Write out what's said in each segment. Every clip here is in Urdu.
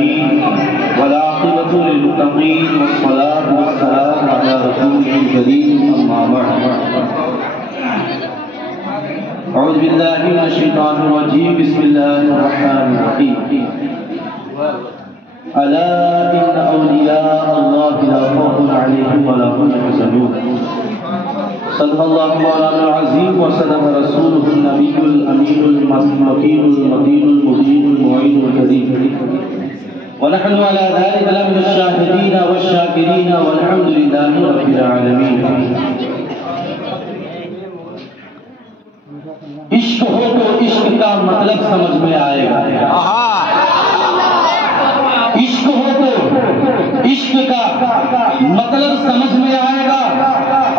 العالمين والعاقبة للمتقين والصلاة والسلام على رسوله الكريم أما بعد أعوذ بالله من الشيطان الرجيم بسم الله الرحمن الرحيم ألا إن أولياء الله لا خوف عليهم ولا هم يحزنون صدق الله مولانا العظيم وصدق رسوله النبي الأمين المكين المتين المبين المعين الكريم ونحن على ذلك لمن الشاهدين والشاكرين والحمد لله رب العالمين. عشق ہو تو عشق کا مطلب سمجھ میں آئے گا. عشق ہو تو عشق کا مطلب سمجھ میں آئے گا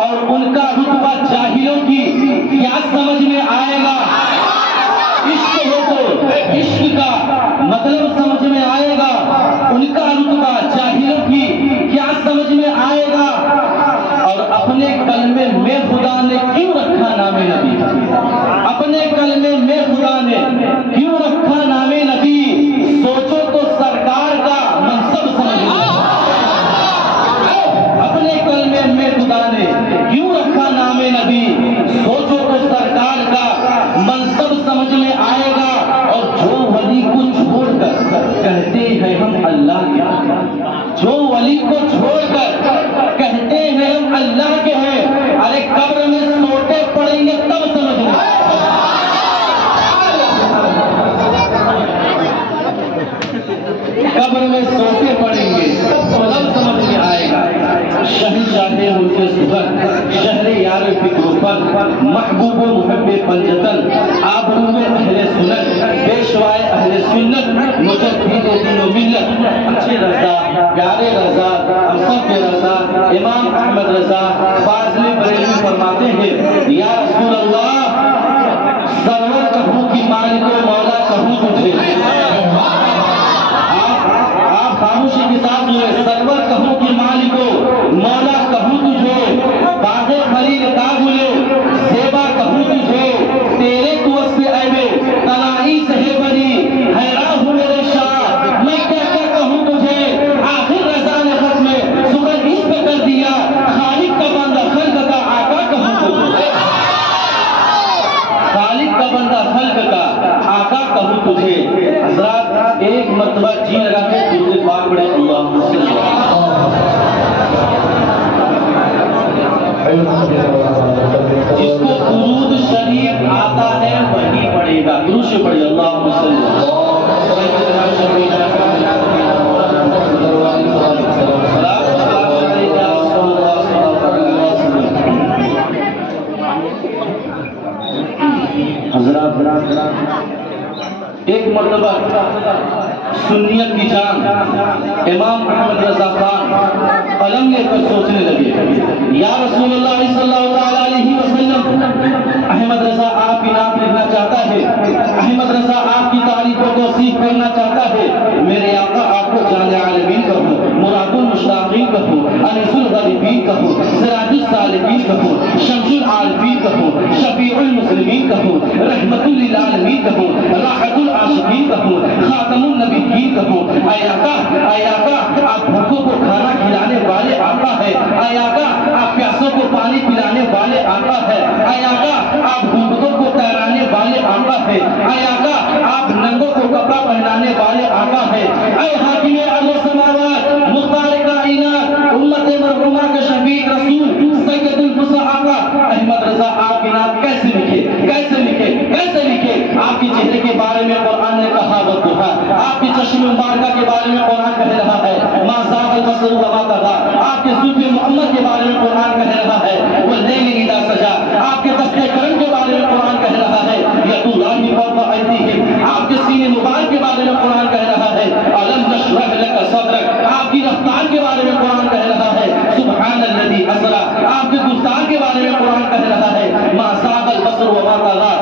اور ان کا رتبہ جاہلوں کی کیا سمجھ میں آئے گا. عشق ہو تو عشق کا مطلب سمجھ میں آئے گا, ان کا رتبہ جاہلوں کی کیا سمجھ میں آئے گا. اور اپنے کلمے میں خدا نے کیوں رکھا نام نبی, اپنے کلمے میں خدا نے کیوں رکھا نام نبی, سوچو تو سرکار کا منصب سمجھ میں. اپنے کلمے میں خدا نے کیوں رکھا نام نبی, سوچو تو سرکار کا منصب سمجھ میں آئے گا. اور جو ولی کو چھوڑ کر کہتے ہیں ہم اللہ کے, جو ولی کو چھوڑ کر کہتے ہیں ہم اللہ کے ہیں, ارے قبر میں سوٹے پڑیں گے تب سمجھ میں. قبر میں سوٹے پڑیں گے تب سمجھ میں آئے گا. شہنشاہ ملک سخن, شہر یار فکر پر, محبوب و محب پنجتن, آبرو میں اہل سنت, پیشوائے اہل سنت, مجدد دین و ملت, اچھے رضا, پیارے رضا, ہم سب کے رضا, امام احمد رضا فاضل بریلوی فرماتے ہیں یا رسول اللہ سرور کہوں کہ مالک و مولا کہوں تجھے. آپ خاموشی کے ساتھ ہوئے, سرور کہوں کہ مالک و مولا کہوں تجھے, باغ خلیل کا بولے زیبا کہوں تجھے, تیرے تو وصف عیبے تنائی سہے بری, حیران ہوں میرے شاہ میں کیا کیا کہوں تجھے. آخر رضا نے خط میں سخن اس پہ کر دیا, خالق کا بندہ خلق کا آقا کہوں تجھے. خالق کا بندہ خلق کا آقا کہوں تجھے. حضرات ایک مرتبہ جی لگا کے درود پاک پڑھے اللہم صلی اللہ. جس کو درود شریف آتا ہے وہی پڑھے گا. درود سے پڑھے اللہم صلی اللہ. حضرات ایک مرتبہ سنیت کی جان امام احمد رضا خان قلم لے کر سوچنے لگے یا رسول اللہ صلی اللہ علیہ وسلم, احمد رضا آپ کی نام لکھنا چاہتا ہے, احمد رضا آپ کی تعریف کو توصیف کرنا چاہتا ہے. میرے آقا آپ کو جان عالمین کہوں, مراد المشتاقین کہوں, انیس الغریبین کہوں, سراج السالکین کہوں, شمس العارفین کہوں, شفیع المسلمین کہوں, رحمت للعالمین کہوں, راحت العاشقین کہوں, خاتم النبیین کہوں. اے آقا آپ بھوکوں کو کھانا کھلانے والے آقا ہے. اے آقا آپ پیاسوں کو پانی پلانے والے آقا ہے. اے آقا آپ گنبدوں کو تیرانے والے آقا ہے. اے آقا آپ ننگوں کو کپڑا پہنانے والے آقا ہے. اے حاکم ارض و سماوات, مختار کائنات, امت مرحومہ کے شفیع رسول سید الفضل آقا, احمد رضا آپ کی نام کیسے لکھے, کیسے لکھے, کیسے لکھے. آپ کے چہرے کے بارے میں قرآن نے کہا والضحیٰ, آپ کے چشم مبارکہ کے بارے میں قرآن کہہ رہا ہے ما زاغ البصر وما طغیٰ, آپ کے زلف محمد کے بارے میں قرآن کہہ رہا ہے واللیل اذا سجا, آپ کے دست کرم کے بارے میں قرآن کہہ رہا ہے ید اللہ فوق ایدیہم, آپ کے سینے مبارک کے بارے میں قرآن کہہ رہا ہے الم نشرح لک صدرک, آپ کی رفتار کے بارے میں قرآن کہہ رہا ہے سبحان الذی اسریٰ, آپ کے گفتار کے بارے میں قرآن کہہ رہا ہے ما زاغ البصر وما طغیٰ,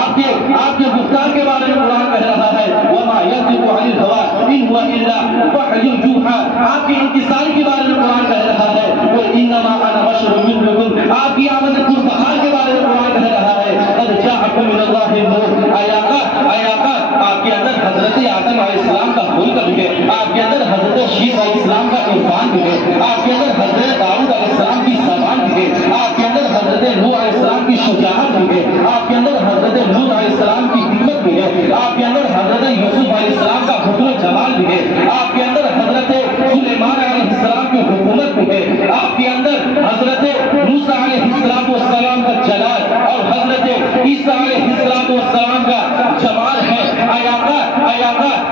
آپ کے گفتار کے بارے میں قرآن کہہ رہا ہے وما ينطق عن الهوى ان هو الا وحی یوحی, آپ کے انتصال کے بارے میں قرآن کہہ رہا ہے قل انما انا بشر مثلکم, آپ کی آمد پربہار کے بارے میں قرآن کہہ رہا ہے قد جاءکم من اللہ نور. اے آقا آپ کے اندر حضرت آدم علیہ السلام کا ملک بھی ہے، آپ کے اندر حضرت شیخ علیہ السلام کا عرفان بھی ہے، آپ کے اندر حضرت داؤد علیہ السلام کی زبان بھی ہے، آپ کے اندر حضرت نوح علیہ السلام کی شجاعت بھی ہے، آپ کے اندر حضرت لوط علیہ السلام کی حکمت بھی ہے، آپ کے اندر حضرت یوسف علیہ السلام کا حسن و جمال بھی ہے، آپ کے اندر حضرت سلیمان علیہ السلام کی حکومت بھی ہے، آپ کے اندر حضرت موسیٰ علیہ السلام کا جلال اور حضرت عیسیٰ علیہ السلام کا جمال ہے۔ اے آقا،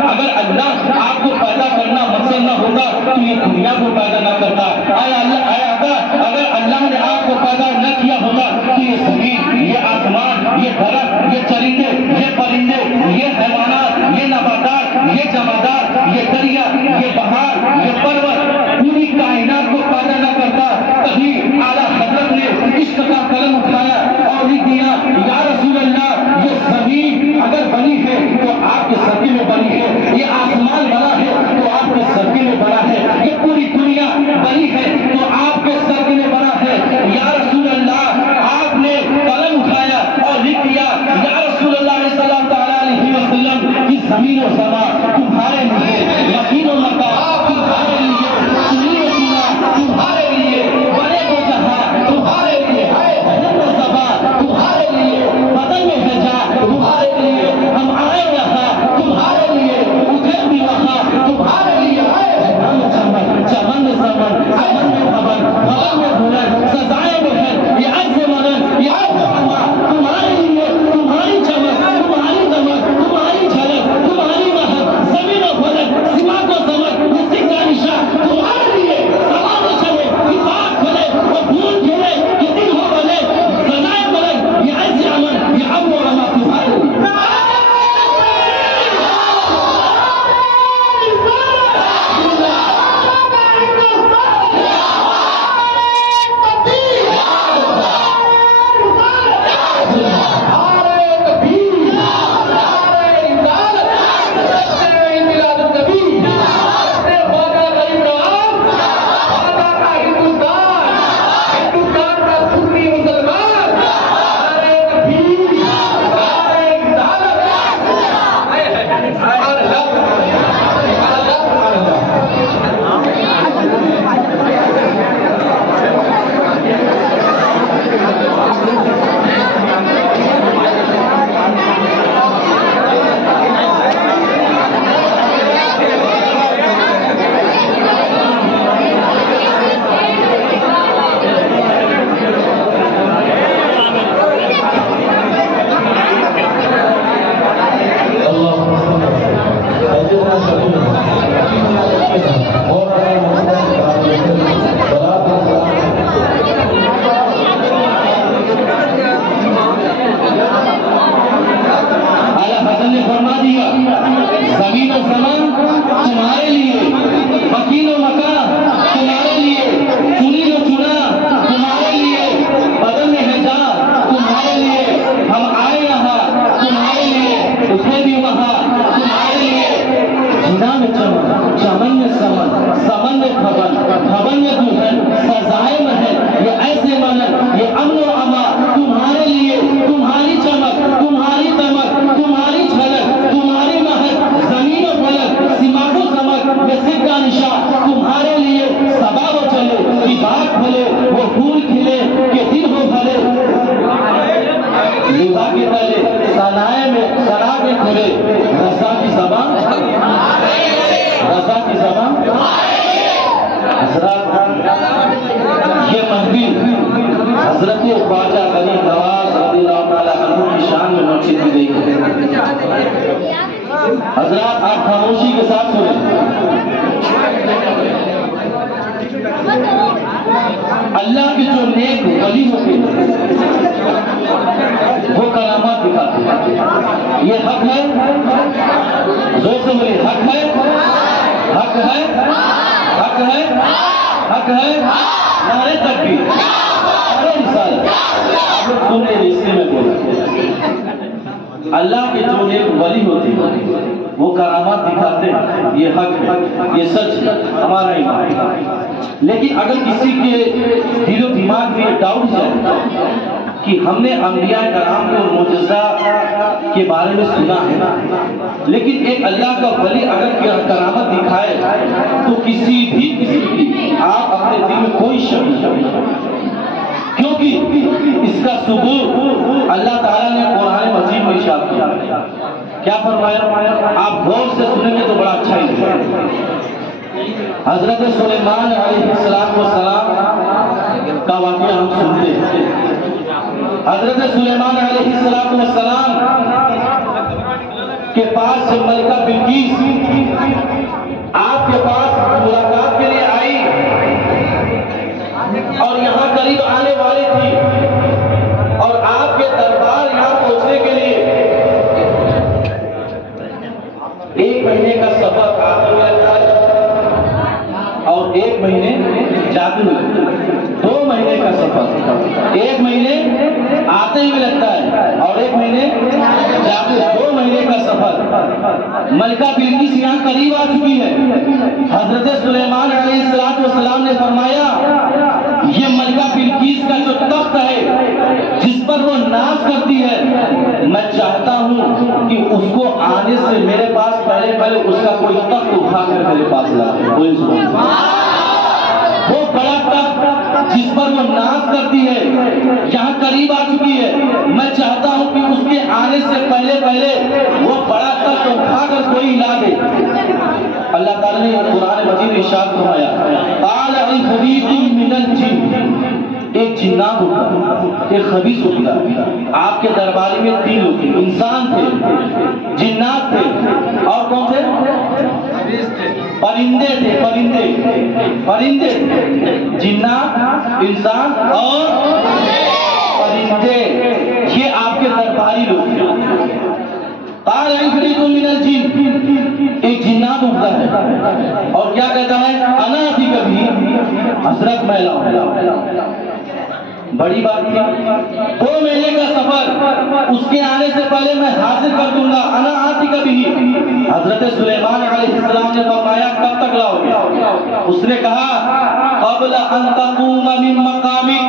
اگر اللہ آپ کو پیدا کرنا مقصد نہ ہوتا تو یہ دنیا کو پیدا نہ کرتا۔ اے آقا، اگر اللہ نے آپ کو پیدا نہ کیا ہوتا تو یہ زمین، یہ آسمان، یہ درخت، یہ چرندے، یہ پرندے، یہ حیوانات، یہ نباتات، یہ جمادات، یہ دریا، یہ بہار، یہ پروت، پوری کائنات کو پیدا نہ کرتا۔ کبھی اعلیٰ حضرت نے عشق کا قلم اٹھایا اور لکھ دیا، یا رسول اللہ، یہ زمین اگر بنی ہے تو آپ کے صدقے میں بنی ہے، یہ آسمان بنا ہے تو آپ کے صدقے میں بنا ہے، یہ پوری دنیا بنی ہے تو آپ کے صدقے میں بنا ہے۔ یا رسول اللہ، آپ نے قلم اٹھایا اور لکھ دیا، یا رسول اللہ صلی اللہ علیہ وسلم، کہ زمین و زمان تمہارے لیے، مکین و مکان تمہارے لیے، سنی و سنا تمہارے لیے، بڑے و جہاں تمہارے لیے، بدن و زبان تمہارے لیے، بدن میں ہے جا تمہارے لیے، ہم آئے یہاں تمہارے لیے، اٹھے بھی وہاں تمہارے لیے۔ ہم چمن چمن میں سمن، چمن میں خبر، خبر میں بلند، سزائے بہن، یہ عز منن، یہ عز ہوا تمہارے لیے، تمہاری چمک، تمہاری دمک، تمہاری جھلک، تمہاری مہک، زمین و فلک، سماع و سمک، یہ سکہ نشاں تمہارے لیے۔ سوال و چلے، یہ بات کھلے، وہ پھول کھلے، یہ دل ہو بلے، سزائے بلند، یہ عز امن، یہ اب و اما تمہارے لیے۔ زمین و زمان تمہارے لیے، مکین و مکان تمہارے لیے، چنی و چنا تمہارے لیے، بدن میں ہے جان تمہارے لیے، ہم آئے یہاں تمہارے لیے، اٹھے بھی وہاں تمہارے لیے۔ جنا میں چمن، چمن میں سمن، سمن میں خبر، خبر میں دلہن، سزائے محل، یہ ایسے منن، یہ امن و اما تمہارے لیے، تمہاری چمک، تمہاری دمک، تمہاری جھلک، تمہاری مہک، زمین و فلک، سماع و سمک، یہ سکہ نشاں تمہارے لیے۔ صبا و چلے، کہ بات کھلے، وہ پھول کھلے، کہ دل ہو بھلے، لبا کے تلے، سنائے میں سرا کے کھلے، رضا کی زبان، رضا کی زبان۔ حضرات، یہ محفل حضرت خواجہ غریب نواز رضی اللہ تعالیٰ عنہ کی شان میں منعقد کی گئی ہے۔ حضرات، آپ خاموشی کے ساتھ سنیں۔ اللہ کے جو نیک ولی ہوتے ہیں وہ کرامات دکھاتے ہیں۔ یہ حق ہے، زور سے بولے، حق ہے، حق ہے، حق ہے، حق ہے، نعرے تکبیر، نعرے رسالت۔ آپ لوگ سن رہے اس لیے میں بول رہا ہوں۔ اللہ کے جو نیک ولی ہوتے ہیں وہ کرامات دکھاتے ہیں، یہ حق ہے، یہ سچ ہے، ہمارا ایمان ہے۔ لیکن اگر کسی کے دل و دماغ میں یہ ڈاؤٹ جائے کہ ہم نے انبیاء کرام کو معجزہ کے بارے میں سنا ہے، لیکن ایک اللہ کا ولی اگر کرامت کسی بھی آپ اپنے دل میں کوئی شک نہیں، کیونکہ اس کا ثبوت اللہ تعالیٰ نے قرآن مجید میں ارشاد کیا۔ کیا فرمایا؟ آپ غور سے سنیں گے تو بڑا اچھا ہی ہے۔ حضرت سلیمان علیہ السلام کا واقعہ ہم سنتے ہیں۔ حضرت سلیمان علیہ السلام کے پاس جب ملکہ بلقیس آپ کے پاس ملاقات کے لیے آئی اور یہاں قریب آنے والی تھی اور آپ کے دربار یہاں پہنچنے کے لیے 1 مہینے کا سفر آتے ہوئے لگتا ہے اور 1 مہینے جاتے ہوئے، 2 مہینے کا سفر 1 مہینے آتے ہوئے لگتا ہے اور 1 مہینے جاتے ہوئے، 2 مہینے کا سفر۔ ملکہ بلقیس یہاں قریب آ چکی ہے۔ حضرت سلیمان علیہ السلام نے فرمایا یہ ملکہ بلقیس کا جو تخت ہے جس پر وہ ناز کرتی ہے، میں چاہتا ہوں کہ اس کو آنے سے میرے پاس پہلے اس کا کوئی تخت اٹھا کر میرے پاس لائے۔ وہ بڑا تخت جس پر وہ ناز کرتی ہے یہاں قریب آ چکی ہے، میں چاہتا ہوں کہ اس کے آنے سے پہلے وہ بڑا تخت اٹھا کر کوئی لا دے۔ اللہ تعالیٰ نے قرآن مجید میں ارشاد فرمایا، قال عفریت من الجن، ایک جنات ہوتا، ایک خبیث ہوتا۔ آپ کے درباری میں 3 لوگ تھے، انسان تھے، جنات تھے اور کون تھے؟ پرندے تھے، پرندے جنات، انسان اور پرندے، یہ آپ کے درباری لوگ تھے۔ قال عفریت من الجن، ایک جنات اٹھتا ہے اور کیا کہتا ہے؟ انا آتیک بھی، حضرت میں لاؤں۔ بڑی بات ہے، 2 مہینے کا سفر، اس کے آنے سے پہلے میں حاضر کر دوں گا۔ انا آتیک بھی، حضرت سلیمان علیہ السلام نے فرمایا کب تک لاؤ گے؟ اس نے کہا قبل ان تقوم من مقامک،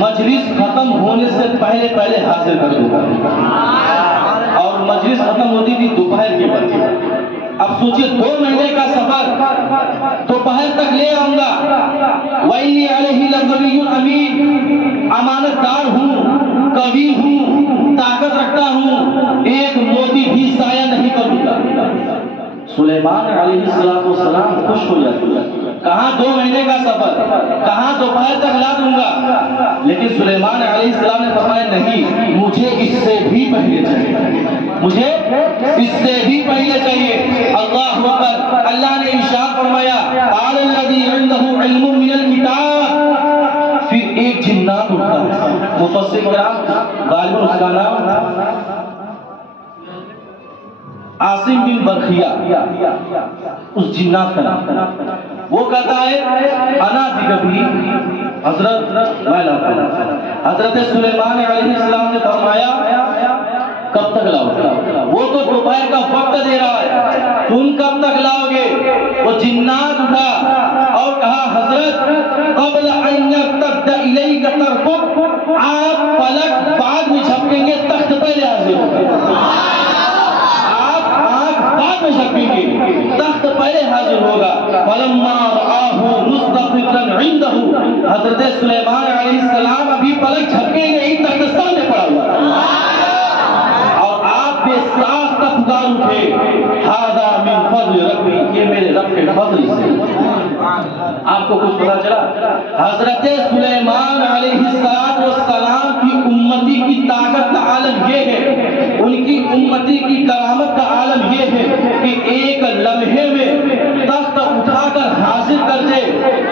مجلس ختم ہونے سے پہلے حاضر کر دوں گا۔ اور مجلس ختم ہوتی تھی دوپہر کے وقت۔ اب سوچئے 2 مہینے کا سفر، دوپہر تک لے آؤں گا۔ وَإِنِّي عَلَيْهِ لَقَوِيٌّ أَمِينٌ، امانت دار ہوں، قوی ہوں، طاقت رکھتا ہوں، ایک موتی بھی ضائع نہیں کروں گا۔ سلیمان علیہ السلام خوش ہو جاتے، کہاں 2 مہینے کا سفر، کہاں دوپہر تک لا دوں گا۔ لیکن سلیمان علیہ السلام نے فرمایا نہیں، مجھے اس سے بھی پہلے چاہیے، مجھے اس سے بھی پہلے چاہیے۔ اللہ اکبر، اللہ نے ارشاد فرمایا قال الذی عنده علم من الکتاب، پھر ایک جنات اٹھتا ہے، مفسر کرام غالباً اس کا نام عاصم بن برخیا، اس جنات کا نام، وہ کہتا ہے انا بھی حضرت میں لاتا ہوں۔ حضرت سلیمان علیہ السلام نے فرمایا کب تک لاؤ گے؟ وہ تو دوپہر کا وقت دے رہا ہے، تم کب تک لاؤ گے؟ وہ جنات اٹھا اور کہا حضرت قبل ان یرتد الیک طرفک، آپ پلک بعد میں جھپکیں گے، تخت پہلے حاضر ہوگا۔ بعد میں جھپکیں گے، تخت پہلے حاضر ہوگا۔ فلما رآہ مستقرا عنده، حضرت سلیمان علیہ السلام ابھی پلک جھپکیں گے ہی تخت سامنے پڑا ہوا اور آپ بے ساختہ پکار اٹھے ھذا من فضل ربی، یہ میرے رب کے فضل سے۔ آپ کو کچھ پتا چلا؟ حضرت سلیمان علیہ السلام کی امتی کی طاقت کا عالم یہ ہے، ان کی امتی کی کرامت کا عالم یہ ہے کہ ایک لمحے میں تخت اٹھا کر حاضر کر دے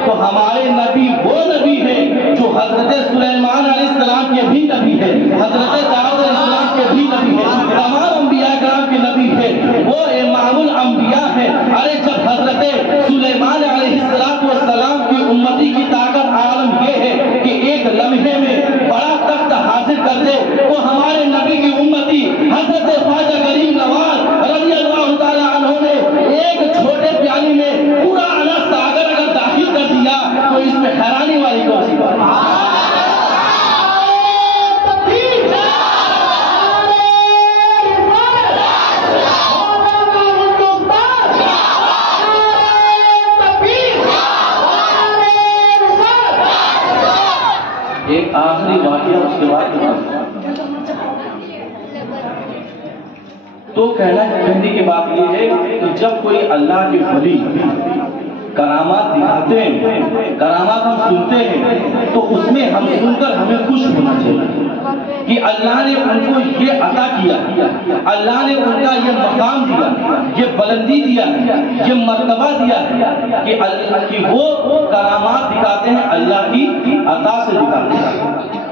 تو ہمارے نبی وہ نبی ہے جو حضرت سلیمان علیہ السلام کے بھی نبی ہے، حضرت داؤد علیہ السلام کے بھی نبی ہے، تمام انبیاء کرام کے نبی ہے، وہ امام الانبیاء ہے۔ ارے جب حضرت سلیمان علیہ السلام کی امتی کی طاقت عالم یہ ہے کہ ایک لمحے میں بڑا تخت حاضر کر دے تو ہمارے نبی کی امتی حضرت خواجہ غریب نواز رضی اللہ تعالیٰ عنہ نے ایک چھوٹے پیالی میں پورا انس ساگر اگر داخل کر دیا تو اس میں تو کہنے کی بات یہ ہے کہ جب کوئی اللہ کے ولی کرامات دکھاتے ہیں، کرامات ہم سنتے ہیں، تو اس میں ہم سن کر ہمیں خوش ہونا چاہیے کہ اللہ نے ان کو یہ عطا کیا، اللہ نے ان کا یہ مقام دیا، یہ بلندی دیا، یہ مرتبہ دیا کہ وہ کرامات دکھاتے ہیں اللہ کی عطا سے دکھاتے ہیں۔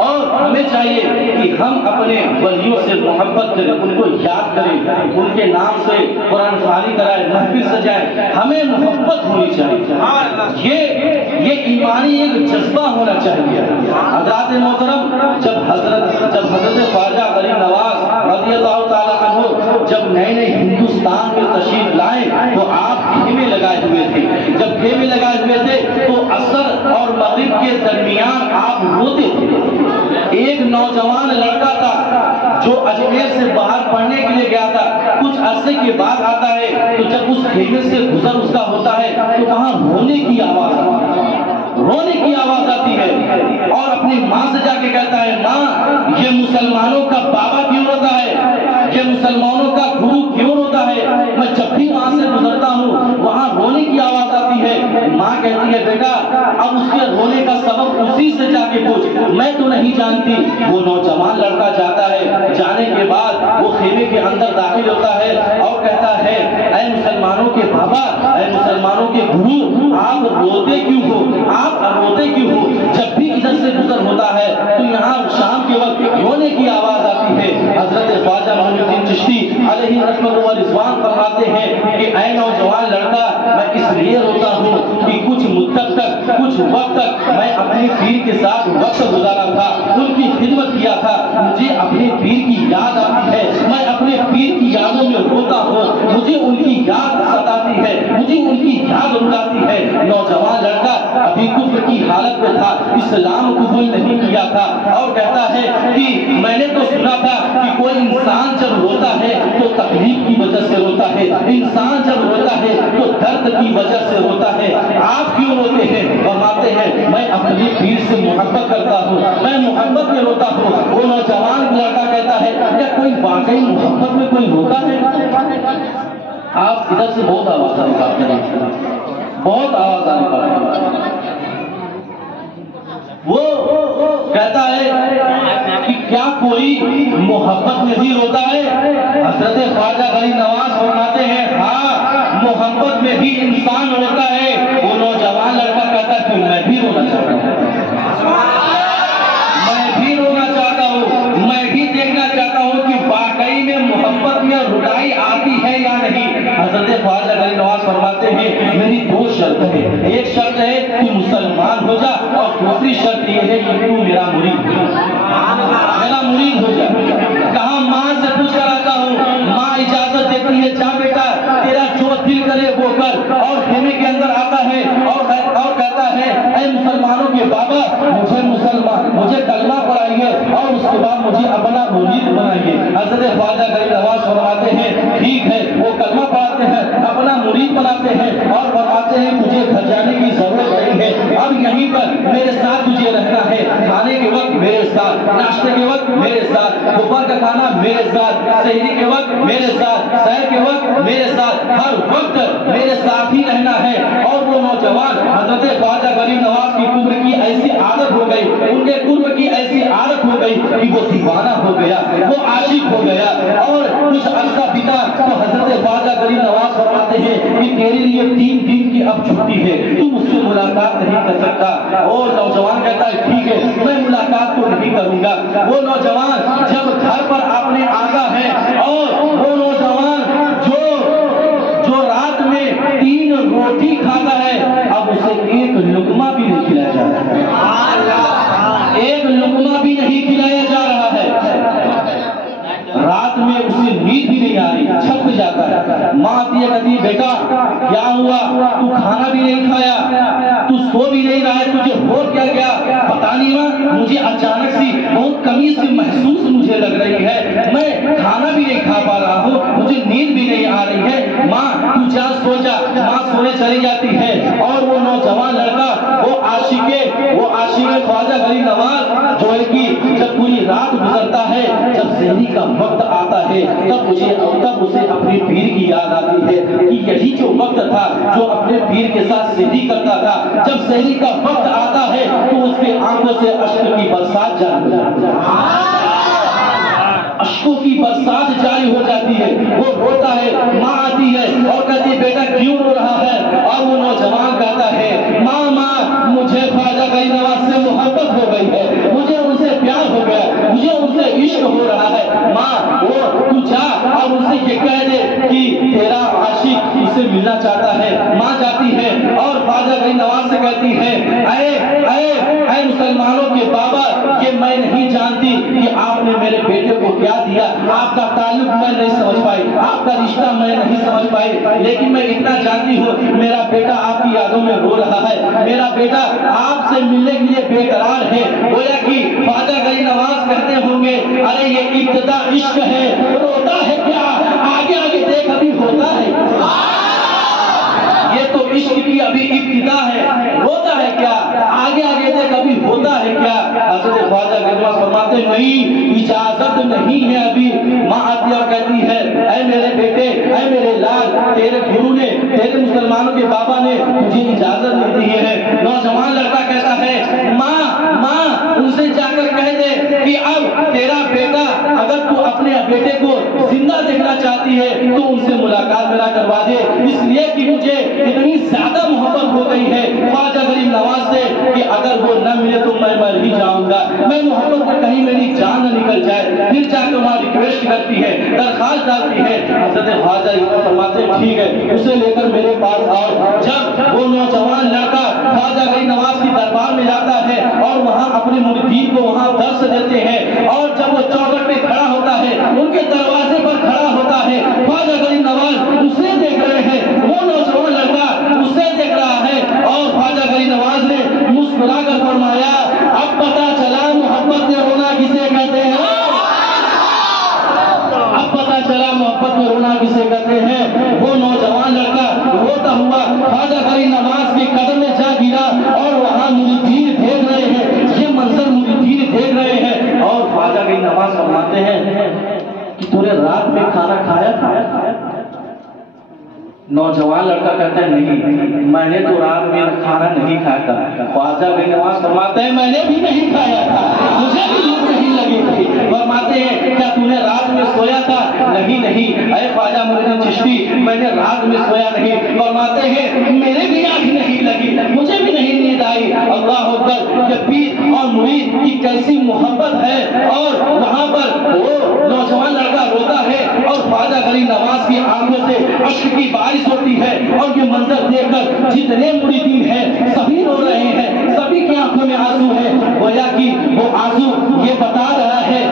اور ہمیں چاہیے کہ ہم اپنے ولیوں سے محبت کریں، ان کو یاد کریں، ان کے نام سے قرآن خوانی کرائے، محفل سجائے، ہمیں محبت ہونی چاہیے، یہ ایمانی ایک جذبہ ہونا چاہیے۔ حضرات محترم، جب حضرت خواجہ غریب نواز رضی اللہ تعالیٰ عنہ جب نئے ہندوستان میں تشریف لائے تو آپ خیمے لگائے ہوئے تھے، جب خیمے لگائے ہوئے تھے تو عصر اور مغرب کے درمیان آپ روتے تھے۔ ایک نوجوان لڑکا تھا جو اجمیر سے باہر پڑھنے کے لیے گیا تھا، کچھ عرصے کے بعد آتا ہے تو جب اس خیمے سے گزر اس کا ہوتا ہے تو وہاں رونے کی آواز آتی ہے اور اپنی ماں سے جا کے کہتا ہے، ماں یہ مسلمانوں کا بابا کیوں روتا ہے، یہ مسلمانوں کا گرو کیوں روتا ہے، میں جب بھی وہاں سے گزرتا ہوں وہاں رونے کی آواز آتی ہے۔ ماں کہتی ہے، بیٹا اب اس کے رونے کا سبب اسی سے جا کے پوچھ، میں تو نہیں جانتی۔ وہ نوجوان لڑکا جاتا ہے، جانے کے بعد وہ خیمے کے اندر داخل ہوتا ہے اور کہتا ہے، اے مسلمانوں کے بابا، اے مسلمانوں کے گرو، آپ روتے کیوں ہو، آپ روتے کیوں ہو؟ جب بھی ادھر سے گزر ہوتا ہے تو یہاں شام کے وقت رونے کی آواز آتی ہے۔ حضرت خواجہ معین الدین چشتی علیہ رحمت و رضوان فرماتے ہیں کہ اے نوجوان لڑکا، میں اس لیے روتا ہوں کہ کچھ مدت تک، کچھ وقت تک میں اپنے پیر کے ساتھ وقت گزارا تھا، ان کی خدمت کیا تھا، مجھے اپنے پیر کی یاد آتی ہے، میں اپنے پیر کی یادوں میں روتا ہوں، مجھے ان کی یاد ستاتی ہے، مجھے ان کی یاد رلاتی ہے۔ نوجوان لڑکا ابھی کفر کی حالت میں تھا، اسلام قبول نہیں کیا تھا اور کہتا ہے کہ میں نے تو سنا تھا کہ کوئی انسان جب روتا ہے تو تکلیف کی وجہ سے روتا ہے، انسان جب روتا ہے تو درد کی وجہ سے روتا ہے، آپ کیوں روتے ہیں؟ فرماتے ہیں، میں اپنے پیر سے محبت کرتا ہوں، میں محبت میں روتا ہوں۔ وہ نوجوان لڑکا کہتا ہے، کیا کوئی واقعی محبت میں کوئی روتا ہے؟ آپ ادھر سے بہت آواز آنے پاتے ہیں، بہت آواز آنے پاتے ہیں۔ وہ کہتا ہے کہ کیا کوئی محبت میں بھی روتا ہے؟ حضرت خواجہ غریب نواز فرماتے ہیں، ہاں محبت میں بھی انسان روتا ہے۔ وہ نوجوان لڑکا کہتا ہے کہ میں بھی رونا چاہتا ہوں، میں بھی رونا چاہتا ہوں، میں بھی دیکھنا چاہتا ہوں کہ واقعی میں محبت میں رلائی آتی ہے یا نہیں۔ حضرت خواجہ غریب نواز فرماتے ہیں، میری دو شرط ہے، ایک شرط ہے کہ مسلمان ہو جا اور دوسری شرط یہ ہے کہ تو میرا مرید ہو جا، میرا مرید ہو جا۔ کہاں ماں سے پوچھ کر آتا ہوں، ماں اجازت دیتی ہے، جا بیٹا تیرا جو دل کرے وہ کر، اور خیمے کے اندر آتا ہے اور کہتا ہے، اے مسلمانوں کے بابا مجھے کلمہ پڑھائیے اور اس کے بعد مجھے اپنا مرید بنائیے۔ حضرت خواجہ غریب نواز فرماتے ہیں، ٹھیک ہے، وہ کلمہ پڑھاتے ہیں، اپنا مرید بناتے ہیں اور فرماتے ہیں، مجھے گھر جانے کی ضرورت نہیں ہے، اب یہیں پر میرے ساتھ تجھے رہنا ہے، کھانے کے وقت میرے ساتھ، ناشتے کے وقت میرے ساتھ، دوپہر کا کھانا میرے ساتھ، سحری کے وقت میرے ساتھ، سحر کے وقت میرے ساتھ، ہر وقت میرے ساتھ ہی رہنا ہے۔ اور وہ نوجوان حضرت خواجہ غریب نواز کی قرب کی ایسی عادت ہو گئی، ان کے قرب کی ایسی عادت ہو گئی کہ وہ دیوانہ ہو گیا، وہ عاشق ہو گیا۔ اور کچھ عرصہ بیتا تو حضرت خواجہ غریب نواز فرماتے ہیں کہ تیرے لیے 3 دن کی اب چھٹی ہے، تو مجھ سے ملاقات نہیں کر سکتا۔ اور نوجوان کہتا ہے، ٹھیک ہے، میں ملاقات تو نہیں کروں گا۔ وہ نوجوان جب گھر پر اپنے آتا ہے اور وہ نوجوان جو رات میں 3 روٹی کھاتا ہے، اب اسے ایک لقمہ بھی نہیں کھلایا جا رہا ہے، ایک لقمہ بھی نہیں کھلایا جا رہا ہے۔ رات میں اسے نیند بھی نہیں آ رہی، چھپ جاتا ہے۔ ماں آتی ہے، کہتی ہے، بیٹا کیا ہوا، تو کھانا بھی نہیں کھایا، تو سو بھی نہیں رہا ہے، تجھے ہو کیا گیا؟ پتا نہیں ماں، مجھے اچانک سی بہت کمی سی محسوس مجھے لگ رہی ہے، میں کھانا بھی نہیں کھا پا رہا ہوں، مجھے نیند بھی نہیں آ رہی ہے، ماں تو جا سو جا۔ ماں سونے چلی جاتی ہے اور وہ نوجوان لڑکا، وہ عاشق خواجہ غریب نواز جو ہے کہ جب پوری رات گزرتا ہے، جب سحری کا وقت آتا ہے، تب اسے اپنے پیر کی یاد آتی ہے کہ یہی جو وقت تھا جو اپنے پیر کے ساتھ سحری کرتا تھا۔ جب سحری کا وقت آتا ہے تو اس کے آنکھوں سے اشک کی برسات جاری ہو جاتی ہے، اشکوں کی برسات جاری ہو جاتی ہے۔ وہ روتا ہے، ماں آتی ہے اور کہتی ہے بیٹا کیوں رو رہا ہے؟ اور وہ نوجوان کہتا ہے ماں مجھے خواجہ غریب نواز سے محبت ہو گئی ہے، مجھے ان سے پیار ہو گیا، مجھے ان سے عشق ہو رہا ہے۔ ماں وہ تو جا اور ان سے یہ کہہ دے کہ تیرا عاشق اس سے ملنا چاہتا ہے۔ ماں جاتی ہے اور خواجہ غریب نواز سے کہتی ہے اے مسلمانوں کے بابا، یہ میں نہیں جانتی کہ آپ نے میرے بیٹے کو کیا دیا، آپ کا تعلق میں نہیں سمجھ پائی، آپ کا رشتہ میں نہیں سمجھ پائی، لیکن میں اتنا جانتی ہوں میرا بیٹا آپ کی یادوں میں رو رہا ہے، میرا بیٹا آپ سے ملنے کے لیے بے قرار ہے۔ گویا کہ خواجہ غریب نواز کہتے ہوں گے ارے یہ ابتدا عشق ہے، روتا ہے کیا، آگے آگے دیکھ ابھی ہوتا ہے، یہ تو عشق کی ابھی ابتدا ہے، روتا ہے کیا، آگے آگے دیکھ ابھی ہوتا ہے کیا۔ حضرت خواجہ غریب نواز فرماتے نہیں، اجازت نہیں ہے ابھی۔ ماں آتی اور کہتی ہے اے میرے بیٹے، اے میرے لال، تیرے گرو نے، تیرے مسلمانوں کے بابا نے تجھے اجازت نہیں دی ہے۔ نوجوان لڑکا کہتا ہے ماں ان سے جا کر کہہ دے کہ اب تیرا بیٹا، اگر تو اپنے بیٹے کو زندہ دیکھنا چاہتی ہے تو ان سے ملاقات میرا کروا دے، اس لیے کہ مجھے اتنی زیادہ محبت ہو گئی ہے خواجہ غریب نواز سے کہ اگر وہ نہ ملے تو میں مر ہی جاؤں گا، میں محبت میں کہیں میری جان نہ نکل جائے۔ پھر جا کے وہاں ریکویسٹ کرتی ہے، درخواست ڈالتی ہے۔ حضرت خواجہ فرماتے ٹھیک ہے، اسے لے کر میرے پاس آؤ۔ جب وہ نوجوان لڑکا خواجہ غریب نواز کی دربار میں جاتا ہے اور وہاں اپنے مریدین کو وہاں درس دیتے ہیں، اور جب وہ چوکھٹ پہ کھڑا ہوتا ہے، ان کے دروازے پر کھڑا ہوتا ہے، خواجہ غریب نواز اسے دیکھ رہے ہیں، وہ نوجوان لڑکا اسے دیکھ رہا ہے، اور خواجہ غریب نواز نے مسکرا کر فرمایا اب پتا چلا محبت میں رونا کسے کہتے ہیں، اب پتا چلا محبت میں رونا کسے کہتے ہیں۔ وہ نوجوان لڑکا روتا ہوا خواجہ غریب نواز کے قدم میں جا گرا، اور وہاں مریدین دیکھ رہے ہیں، یہ منظر مریدین دیکھ رہے ہیں، اور خواجہ غریب نواز فرماتے ہیں کہ تو نے رات میں کھانا کھایا تھا؟ نوجوان لڑکا کہتا ہے نہیں، میں نے تو رات میں کھانا نہیں کھایا تھا۔ خواجہ غریب نواز فرماتے ہیں میں نے بھی نہیں کھایا تھا، مجھے بھی بھوک نہیں لگی تھی۔ فرماتے ہیں کیا تو نے رات میں سویا تھا؟ نہیں، اے خواجہ معین الدین چشتی میں نے رات میں سویا نہیں۔ فرماتے ہیں میرے بھی آنکھ نہیں لگی، مجھے بھی نہیں نیند آئی۔ اللہ اکبر، کہ پیر اور مرید کی کیسی محبت ہے، اور وہاں پر وہ نوجوان لڑکا روتا ہے اور خواجہ غریب نواز کی آنکھوں سے اشک کی بارش ہوتی ہے، اور یہ منظر دیکھ کر جتنے مریدین ہیں سبھی رو رہے ہیں، سبھی کی آنکھوں میں آنسو ہے۔ گویا کہ وہ آنسو یہ بتا رہا ہے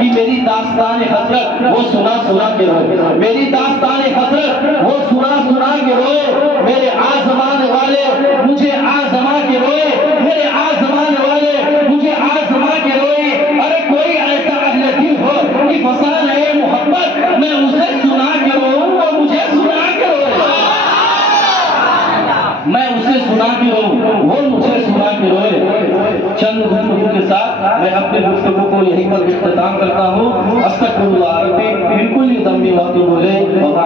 کہ میری داستان حسرت وہ سنا کے روئے، میری داستان حسرت وہ سنا کے روئے، میرے آزمانے والے مجھے آزما کے روئے، میرے آزمانے والے مجھے آزما کے روئے۔ ارے کوئی ایسا اہل دل ہو کہ فسان ہے محبت، میں اسے سنا کے روؤں، وہ مجھے سنا کے روئے، میں اسے سنا کے روؤں، وہ مجھے سنا کے روئے۔ چند گفتگو کے ساتھ میں اپنے گفتگو کو یہیں پر اختتام کرتا ہوں۔ استغفر اللہ ربی من کل ذنب واتوب الیہ وما